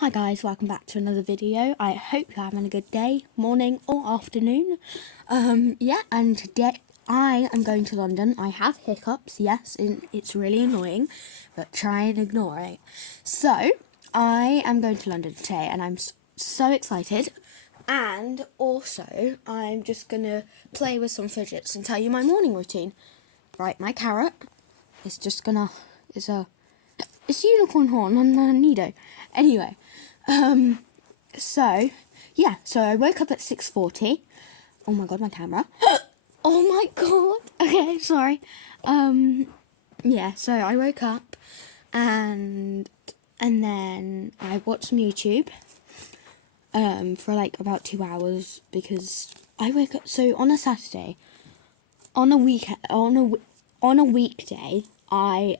Hi guys, welcome back to another video. I hope you're having a good day, morning or afternoon. And today I am going to London. I have hiccups, yes, and it's really annoying, but try and ignore it. So, I am going to London today and I'm so excited. And also, I'm just going to play with some fidgets and tell you my morning routine. Right, my carrot is just gonna, it's unicorn horn on a Nido. Anyway, so I woke up at 6:40. Oh my god, my camera. Oh my god. Okay, sorry. So I woke up and then I watched some YouTube for like about 2 hours because I wake up on a Saturday, on a weekday, I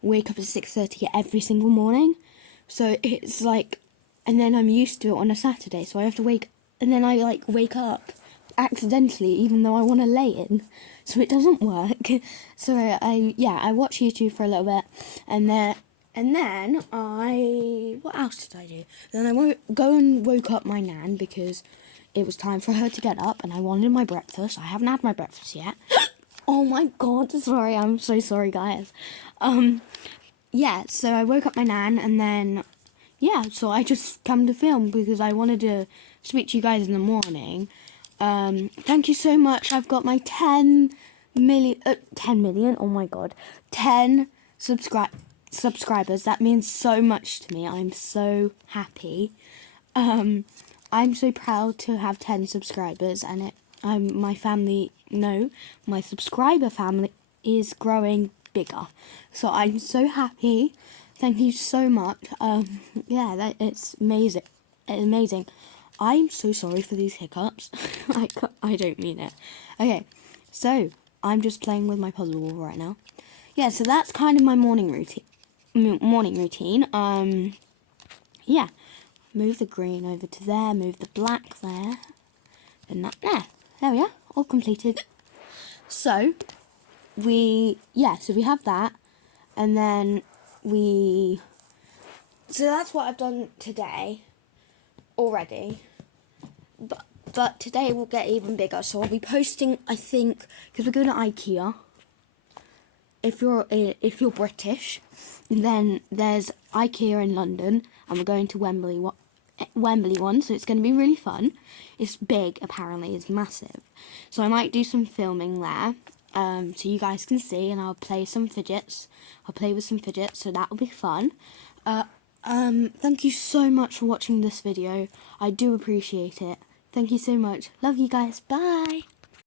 wake up at 6:30 every single morning. So it's like, and then I'm used to it on a Saturday, so I have to wake up accidentally, even though I want to lay in, so it doesn't work. So I watch YouTube for a little bit, and then what else did I do? Then I woke up my nan because it was time for her to get up, and I wanted my breakfast. I haven't had my breakfast yet. Oh my god, sorry, I'm so sorry, guys. So I woke up my nan, and then, so I just come to film because I wanted to speak to you guys in the morning. Thank you so much. I've got my 10 million, oh my god, 10 subscribers. That means so much to me. I'm so happy. I'm so proud to have 10 subscribers, and my subscriber family is growing bigger, so I'm so happy. Thank you so much. It's amazing. I'm so sorry for these hiccups. I don't mean it. Okay, so I'm just playing with my puzzle ball right now. So that's kind of my morning routine. Move the green over to there, move the black there, and that there we are, all completed. So we have that, and then so that's what I've done today already, but today will get even bigger, so I'll be posting, I think, because we're going to IKEA. If you're British, then there's IKEA in London, and we're going to Wembley one, so it's going to be really fun. It's big, apparently, it's massive, so I might do some filming there, so you guys can see, and I'll play with some fidgets, so that'll be fun. Thank you so much for watching this video. I do appreciate it. Thank you so much. Love you guys. Bye.